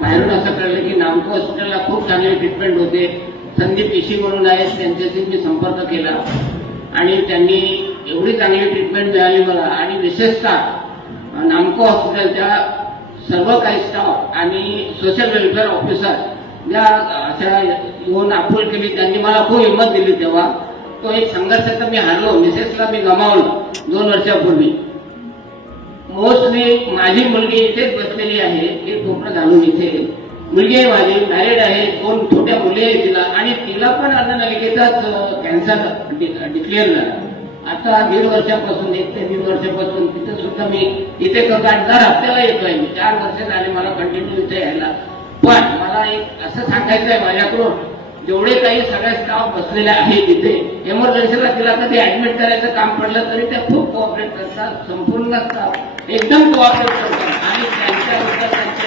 बाहेरून असं कळलं की नामको हॉस्पिटलला खूप चांगली ट्रीटमेंट होते. संदीप ईशी म्हणून आहेत, त्यांच्याशी मी संपर्क केला आणि त्यांनी एवढी चांगली ट्रीटमेंट मिळाली मला. आणि विशेषतः नामको हॉस्पिटलच्या सर्व काही स्टाफ आणि सोशल वेलफेअर ऑफिसर ज्या अशा येऊन आपुल केली, त्यांनी मला खूप हिंमत दिली. तेव्हा तो एक संघर्ष तर मी हारलो, मिसेसला मी गमावलं 2 वर्षापूर्वी. मोस्टली माझी मुलगी इथेच बसलेली आहे, एक कोपरा घालून इथे. मुलगी आहे माझी, मॅरिड आहे, 2 छोट्या मुली आहेत तिला, आणि तिला पण अन्ननलिकेचाच कॅन्सर डिक्लेअर झाला. आता 1.5 वर्षापासून, 1 ते 1.5 वर्षापासून तिथे सुद्धा मी इथे दर हप्त्याला येतोय. मी 4 वर्ष झाले मला कंटिन्यू इथे यायला. पण मला एक असं सांगायचं आहे माझ्याकडून, जेवढे काही सगळे स्टाफ बसलेले आहेत तिथे, इमर्जन्सीला तिला कधी ऍडमिट करायचं काम पडलं तरी त्या खूप कोऑपरेट करतात. संपूर्ण स्टाफ एकदम कोऑपरेट करतात आणि त्यांच्याबद्दल